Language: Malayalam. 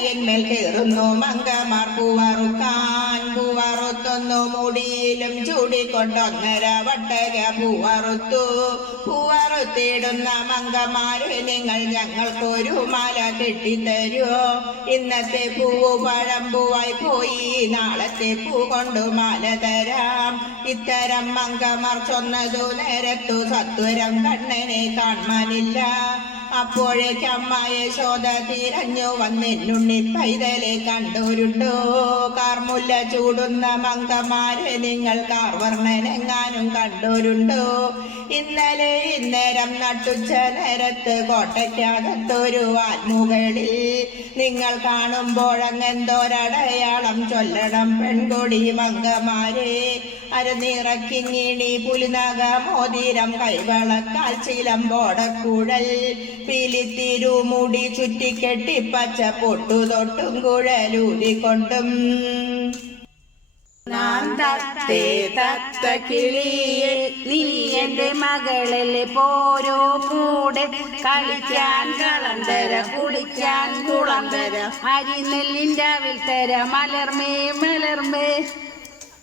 തലയിന്മേൽ കയറുന്നു മങ്കമാർ പൂവറുക്കാൻ പൂവറുത്തൊന്നു മുടിയിലും ചൂടിക്കൊണ്ടൊന്നര വട്ടക പൂവറുത്തു. പൂവറുത്തിടുന്ന മങ്കമാരെ നിങ്ങൾ ഞങ്ങൾക്കൊരു മാല കെട്ടിത്തരുമോ ഇന്നത്തെ പൂവ് പഴമ്പൂവായി പോയി നാളത്തെ പൂ കൊണ്ടു മാല തരാം. ഇത്തരം മങ്കമാർ ചൊന്നതു നേരത്തു സത്വരം കണ്ണനെ കാണാനില്ല. അപ്പോഴേക്ക് അമ്മ യശോദ തിരഞ്ഞു വന്നെന്നുണ്ണി പൈതലെ കണ്ടോരുണ്ടോ? കാർമുല്ല ചൂടുന്ന മങ്കമാരെ നിങ്ങൾ കാർവർണനെങ്ങാനും കണ്ടോരുണ്ടോ? ഇന്നലെ ഇന്നേരം നട്ടുച്ച നേരത്ത് കോട്ടയ്ക്കകത്തൊരു ആത്മുകളിൽ നിങ്ങൾ കാണുമ്പോഴങ്ങെന്തോരടയാളം ചൊല്ലണം പെൺകൊടി മങ്കമാരെ. അരനിറക്കിങ്ങിണി പുലിനക മോതിരം കൈവളക്കാൽ ചിലമ്പോടക്കുഴൽ പീലിത്തിരുമുടി ചുറ്റിക്കെട്ടി പച്ച പൊട്ടു തൊട്ടും നാം തത്തേ തത്ത നീ എന്റെ മകളിലെ പോരോ കൂടെ. കളിക്കാൻ കളന്തര കുടിക്കാൻ കുളന്തര. അരിനെല്ലിന്റെ അവിൽ തര മലർമേ മലർമേ.